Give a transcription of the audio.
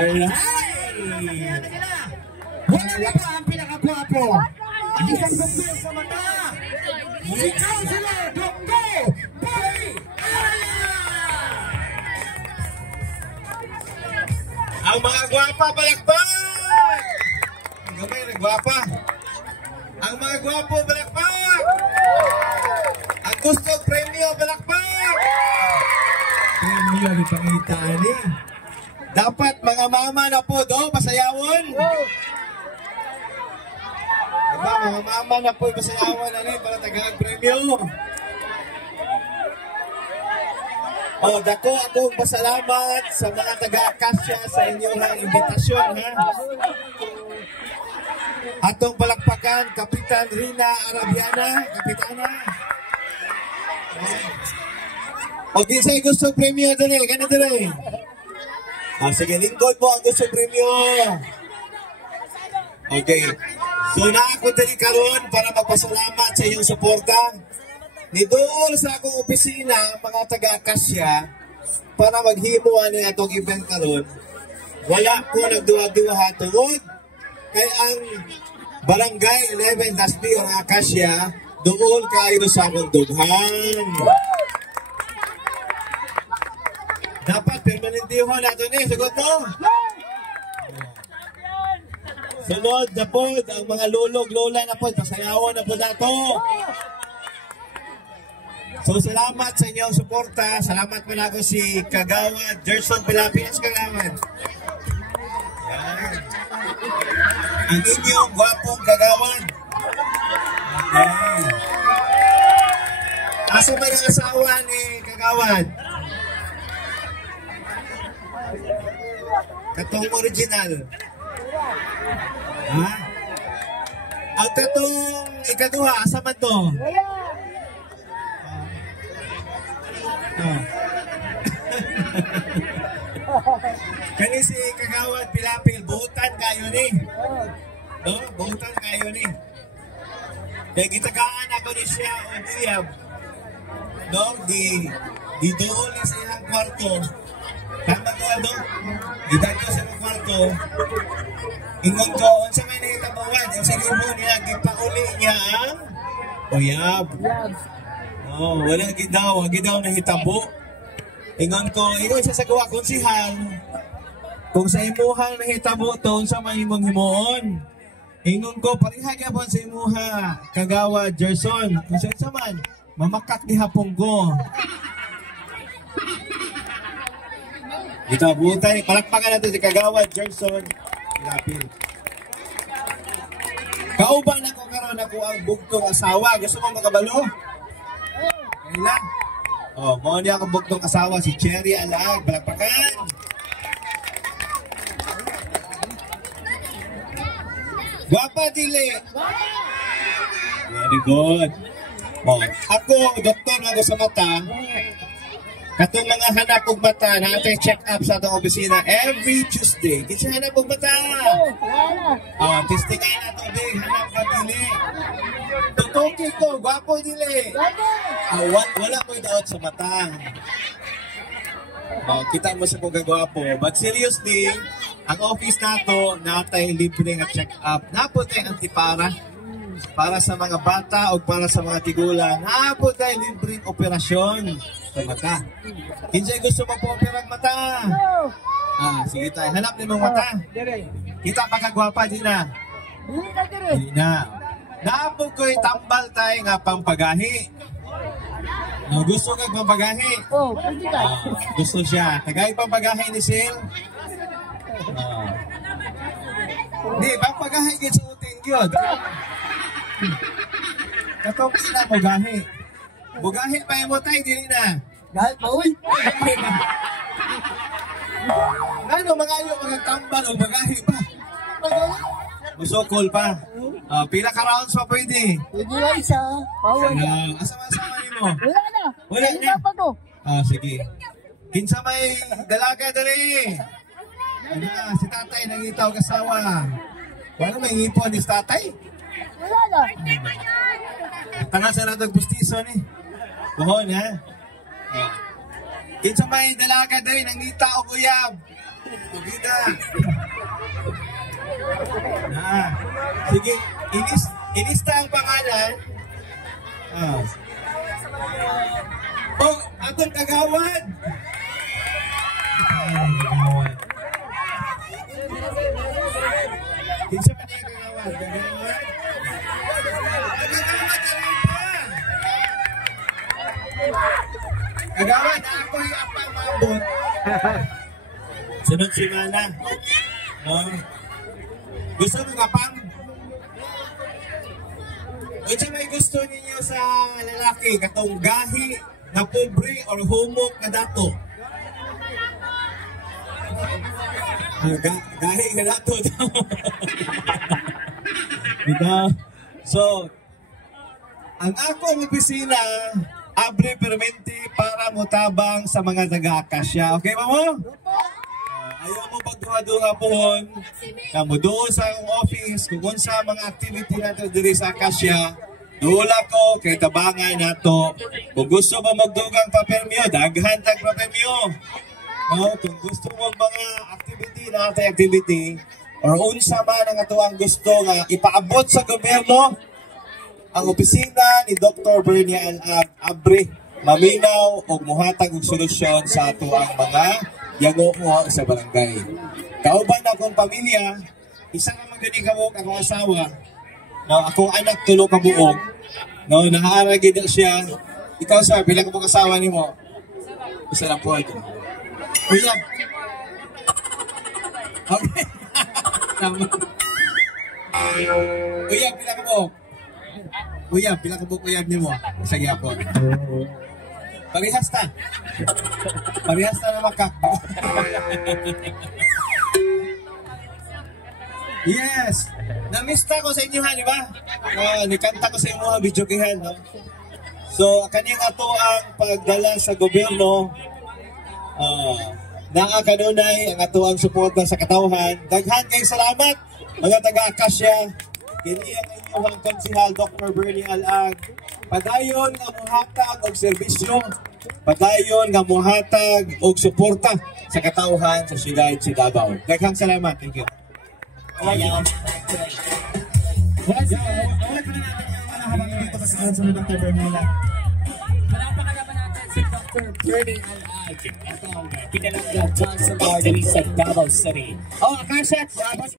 Ay! Wala pa ang pinakagwapo. Ang isang dugtong sa mata. Si Councilor Dr. Boy Araya! Ang mga gwapa balakpak! Ang gamay na gwapa. Ang mga gwapo balakpak! Ang gusto premyo balakpak! Premyo ni pangitaan eh. Dapat mga mama na po do, pasayawon. Diba, mga mama na po, pasayawon na para tagaan premyo. Dako akong pasalamat sa mga taga-Akasya sa inyong imbitasyon. Atong palakpakan, Kapitan Rina Arabiana, Kapitana. Kinsay gusto premyo dali, ganun dali. Sige, lingkod mo ang gusto premyo. Okay. So, naako dali karon para magpasalamat sa iyong suporta. Nidool sa akong opisina, mga taga-Akasya, para maghimuan na itong event karon. Wala po nagduwa-duwa tungod. Kaya ang Barangay 11 Daspi ang Akasya, dool kayo sa akong dughan. Dapat permanentiho nato ni sagot mo. Sunod na po ang mga lulog lola na po pasayawan na po nato. So salamat sa inyong suporta. Salamat po na ako si Kagawad Gerson Pilipinas Kagawad. Yan. Ang inyong gwapong Kagawad. Okay. Asa ba yung asawa ni Kagawad? Katong original. Ha? Ang katong ikaduha, asa man to? Kani si Kagawad Pilapil, buhutan kayo ni. No? Buhutan kayo ni. Kaya gitagaan ako ni siya o Diyab. No? Di doon na sa ilang kwarto. Tama ko ano? Gidan ko sa mga kwarto. Ingon ko, sa may nakitabawan, yung sinimo niya, gipauli niya ang uyab. Wala gidaw na hitabo. Ingon ko, ingon sa gawa konsihal. Kung sa imuhang nahitabo to, sa may imong himuon. Ingon ko, parihagya po sa imuha, Kagawad Gerson. Kung sa man, mamakat ni hapong ko. Ito, buta ni palakpakan natin si Kagawad Gerson Pilapil. Kauban ako karon ako ang bugtong asawa. Gusto mo makabalo? Kailan? Mo niya akong bugtong asawa si Cherry Alag. Palakpakan. Guwapa dili. Very good. Ako, doktor ako sa mata. Katong mga hanap og mata na atay check up sa atong opisina every Tuesday. Kinsa hanap og mata? Testing na to big hanap ka dili. Tutuki ko, gwapo dili. Wala ko daot sa mata. Kita mo sa kong gagwapo. But seriously, ang office nato natay libre nga check up. Napo tay antipara para sa mga bata o para sa mga tigulang. Napo tay libreng operasyon sa mata. Kinsay gusto magpo-opera ng mata? Sige tayo. Hanap ni mong mata. Kita pa kagwapa, di na? Di na. Naapog ko'y tambal tayo nga pampagahi. Gusto kang pampagahi? Gusto siya. Tagay pampagahi ni Sil? Di, pampagahi gid sa uting yun. Katong sila mo gahi. Bugahi pa yung mutay, dili na. Gahit pa, uy. Ano, mga ayaw, mga tambal o bugahi pa. Musokol pa. Pila ka rounds pa pwede. Pwede na isa. Asama-asama niyo mo. Wala na. Wala na. Sige. Kinsa may dalaga dali. Si tatay nangitaw kasawa. Wala may ngipon ni tatay? Wala na. Tangan sa natong pustiso ni. Buhon ha. Kinsa may dalaga dali nangita o kuyab. Bida. Sige, ilista ang pangalan. Oh, atong kagawad. Kagawad. Kinsa man niya kagawad? Kagawad? Kagawad, ako yung apang mabot. Sunod si Mana. Gusto mo kapang? Ito may gusto ninyo sa lalaki, katong gahi na pobre or humok na dato? Gahi na dato. So, ang akong opisina, abre permente para mutabang sa mga taga-Akasya. Okay ba mo? Ayaw mo pagduha-duha pohon na mo doon sa office kung sa mga activity nato diri sa Akasya. Dula ko kay tabangan nato. Kung gusto mo magdugang papermyo, daghan tag papermyo. No, kung gusto mo mga activity or unsa man ang atuang gusto nga ipaabot sa gobyerno, ang opisina ni Dr. Bernie Alag abre maminaw o muhatag og solusyon sa ato ang mga yango mo sa barangay. Kauban akong pamilya, isa ka magani kamok akong asawa, no, akong anak tulo ka buok, no, nahaaragid siya. Ikaw sa bilang mo asawa nimo? Isa lang po ito. Kuya. Okay. Kuya, bilang mo. Kuya, bilang ko kuya nimo sa gyapon. Parehas ta. Parehas ta na makak. Yes. Namista ko sa inyo ha, di ba? Nikanta ko sa inyo ha, video kihan, no? So, kaning ato ang pagdala sa gobyerno, kanunay ang ato ang suporta sa katawhan. Daghan kay salamat, mga taga-Akasya. Kini ang inyong konsehal Dr. Bernie Alag. Padayon nga muhatag og serbisyo, padayon nga muhatag og suporta sa katawhan sa siyudad sa Davao. Daghang salamat. Thank you. Dr. Bernie Alag. Palapakan naman natin si Dr. Bernie Alag. Ito ang pinalangga Johnson Bar sa Davao City. Akasya,